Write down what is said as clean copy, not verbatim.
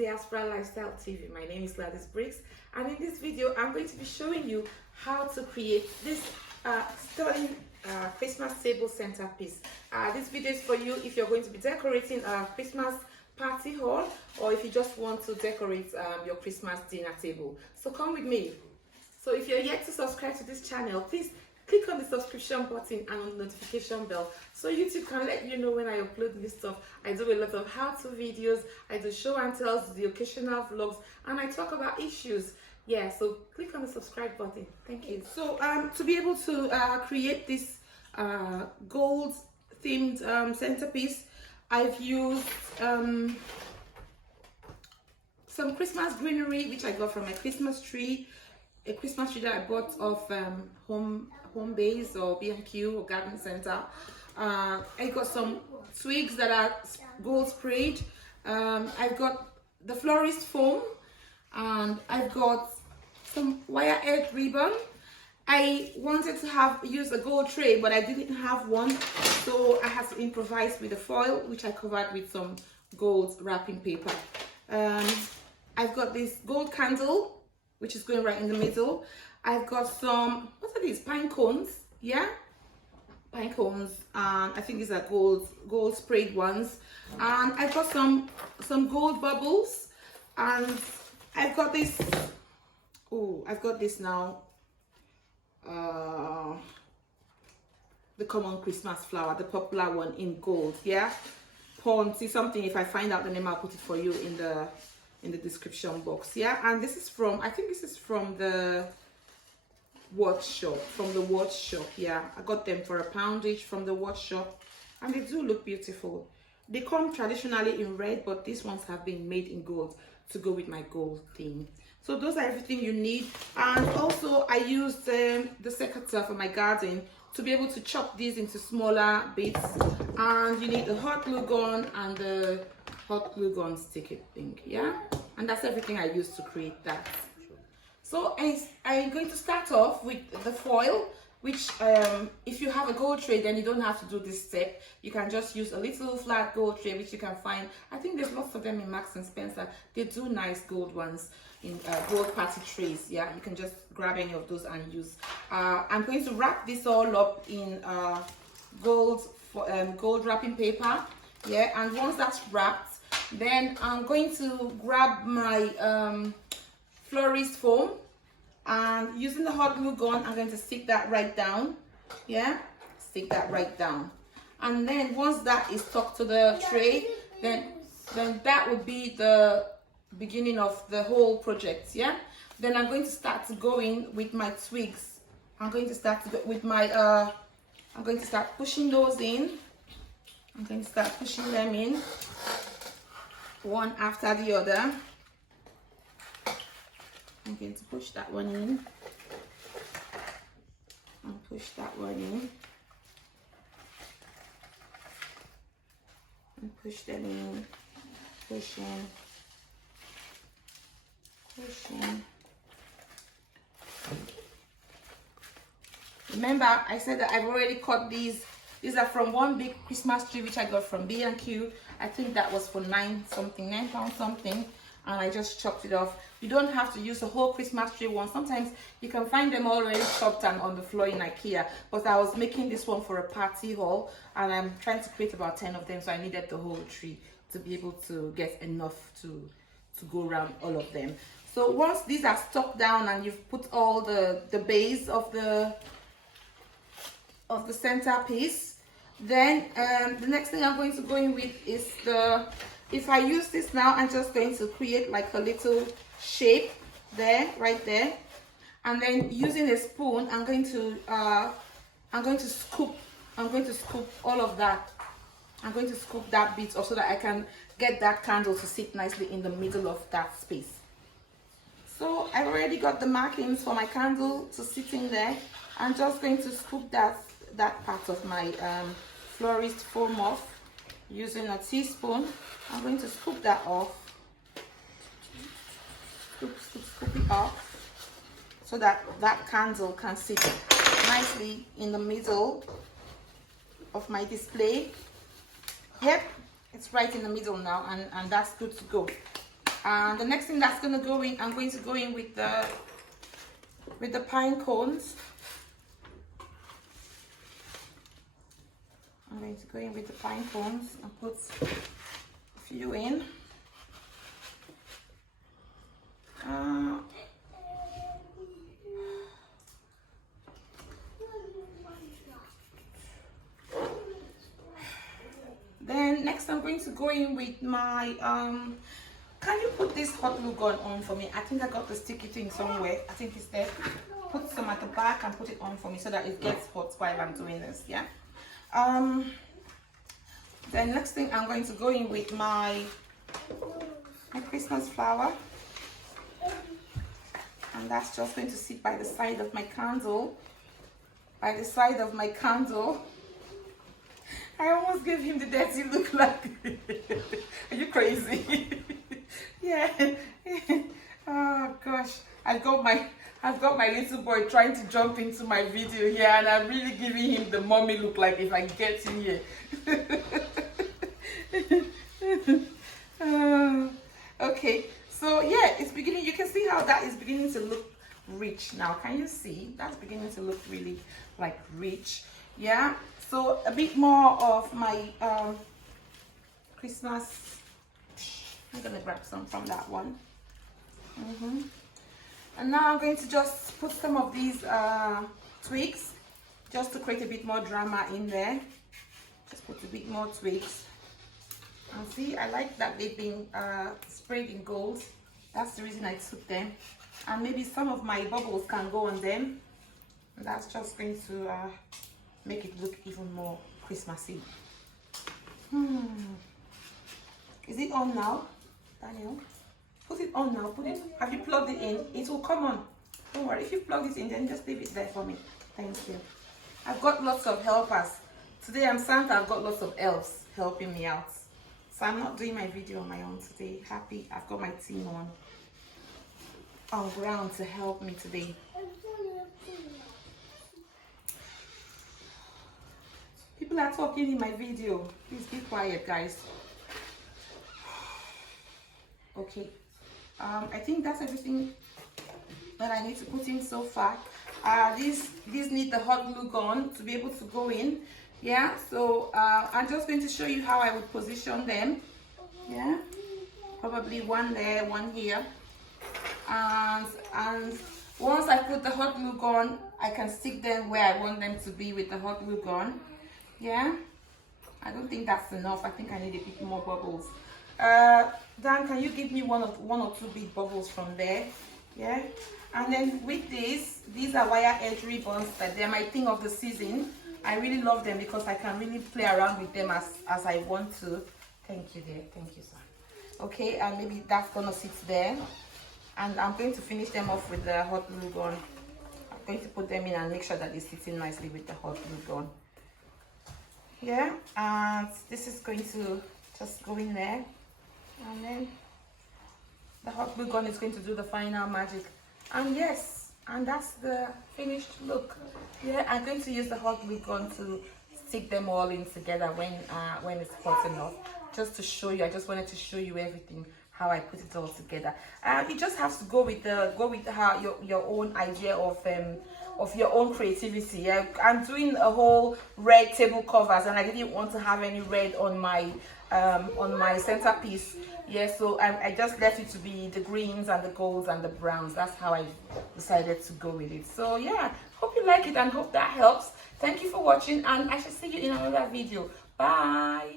Diaspora Lifestyle TV. My name is Gladys Briggs, and in this video I'm going to be showing you how to create this stunning Christmas table centerpiece. This video is for you if you're going to be decorating a Christmas party hall, or if you just want to decorate your Christmas dinner table. So come with me. So if you're yet to subscribe to this channel, please click on the subscription button and on the notification bell so YouTube can let you know when I upload new stuff. I do a lot of how-to videos, I do show and tells, the occasional vlogs, and I talk about issues. Yeah, so click on the subscribe button. Thank you. So to be able to create this gold themed centerpiece, I've used some Christmas greenery which I got from a Christmas tree that I bought off home base or B&Q or garden center. I got some twigs that are gold sprayed. I've got the florist foam, and I've got some wire edge ribbon. I wanted to use a gold tray, but I didn't have one, so I had to improvise with the foil, which I covered with some gold wrapping paper. I've got this gold candle, which is going right in the middle. I've got some, what are these, pine cones? Yeah, pine cones, and I think these are gold sprayed ones. And I've got some gold bubbles, and I've got this, I've got this now, the common Christmas flower, the popular one in gold. Yeah, Ponzi something. If I find out the name, I'll put it for you in the description box. Yeah, and this is from, I think this is from the watch shop, yeah. I got them for £1 each from the watch shop, and they do look beautiful. They come traditionally in red, but these ones have been made in gold to go with my gold theme. So those are everything you need. And also I used the secateur for my garden to be able to chop these into smaller bits, and you need the hot glue gun and the hot glue gun sticker thing. Yeah, and that's everything I used to create that. So I'm going to start off with the foil, which if you have a gold tray, then you don't have to do this step. You can just use a little flat gold tray, which you can find. I think there's lots of them in Marks and Spencer. They do nice gold ones in gold party trays. Yeah, you can just grab any of those and use. I'm going to wrap this all up in gold wrapping paper. Yeah, and once that's wrapped, then I'm going to grab my florist foam, and using the hot glue gun, I'm going to stick that right down. Yeah, stick that right down, and then once that is stuck to the tray, then that would be the beginning of the whole project. Yeah, then I'm going to start to go in with my twigs. I'm going to start to go with my I'm going to start pushing those in. I'm going to start pushing them in one after the other. I'm going to push that one in and push that one in and push them in, pushing. Remember, I said that I've already cut these. These are from one big Christmas tree which I got from B&Q. I think that was for £9 something, and I just chopped it off. You don't have to use a whole Christmas tree one. Sometimes you can find them already chopped and on the floor in IKEA, but I was making this one for a party hall, and I'm trying to create about 10 of them, so I needed the whole tree to be able to get enough to go around all of them. So once these are stuck down and you've put all the base of the centerpiece, then the next thing I'm going to go in with is if I use this now, I'm just going to create like a little shape there, right there, and then using a spoon, I'm going to scoop all of that. I'm going to scoop that bit off so that I can get that candle to sit nicely in the middle of that space. So I've already got the markings for my candle to sit in there. I'm just going to scoop that part of my florist foam off using a teaspoon. I'm going to scoop that off, scoop it off, so that candle can sit nicely in the middle of my display. Yep, it's right in the middle now, and that's good to go. And the next thing that's going to go in, I'm going to go in with the pine cones. I'm going to go in with the pine cones and put a few in. Then next I'm going to go in with my can you put this hot glue gun on for me? I think I got the sticky thing somewhere. I think it's there. Put some at the back and put it on for me so that it gets hot while I'm doing this. Yeah. Then next thing I'm going to go in with my Christmas flower, and that's just going to sit by the side of my candle. By the side of my candle. I almost gave him the dirty look like. Are you crazy? Yeah. Oh gosh, I've got my little boy trying to jump into my video here, and I'm really giving him the mommy look like if I get in here. Okay, so yeah, it's beginning. You can see how that is beginning to look rich now. Can you see? That's beginning to look really like rich. Yeah. So a bit more of my Christmas. I'm gonna grab some from that one. And now I'm going to just put some of these twigs just to create a bit more drama in there. Just put a bit more twigs. And see, I like that they've been sprayed in gold. That's the reason I took them. And maybe some of my bubbles can go on them. And that's just going to make it look even more Christmassy. Is it on now, Daniel? Put it on now. Put it. Have you plugged it in? It will come on. Don't worry. If you plug it in, then just leave it there for me. Thank you. I've got lots of helpers. Today I'm Santa. I've got lots of elves helping me out. So I'm not doing my video on my own today. Happy. I've got my team on ground to help me today. People are talking in my video. Please be quiet, guys. Okay. I think that's everything that I need to put in so far. These need the hot glue gun to be able to go in. Yeah. So I'm just going to show you how I would position them. Yeah. Probably one there, one here. And once I put the hot glue gun, I can stick them where I want them to be with the hot glue gun. Yeah, I don't think that's enough. I think I need a bit more bubbles. Dan, can you give me one or two big bubbles from there? Yeah, and then with these are wire edge ribbons that they're my thing of the season. I really love them because I can really play around with them as I want to. Thank you, dear. Thank you, sir. Okay, and maybe that's gonna sit there, and I'm going to finish them off with the hot glue gun. I'm going to put them in and make sure that they're sitting nicely with the hot glue gun. Yeah, and this is going to just go in there, and then the hot glue gun is going to do the final magic. And yes, and that's the finished look. Yeah, I'm going to use the hot glue gun to stick them all in together when it's hot enough, just to show you. I just wanted to show you everything, how I put it all together. You just have to go with how your own idea of your own creativity. Yeah? I'm doing a whole red table covers, and I didn't want to have any red on my centerpiece. Yeah, so I just left it to be the greens and the golds and the browns. That's how I decided to go with it. So yeah, hope you like it and hope that helps. Thank you for watching, and I shall see you in another video. Bye.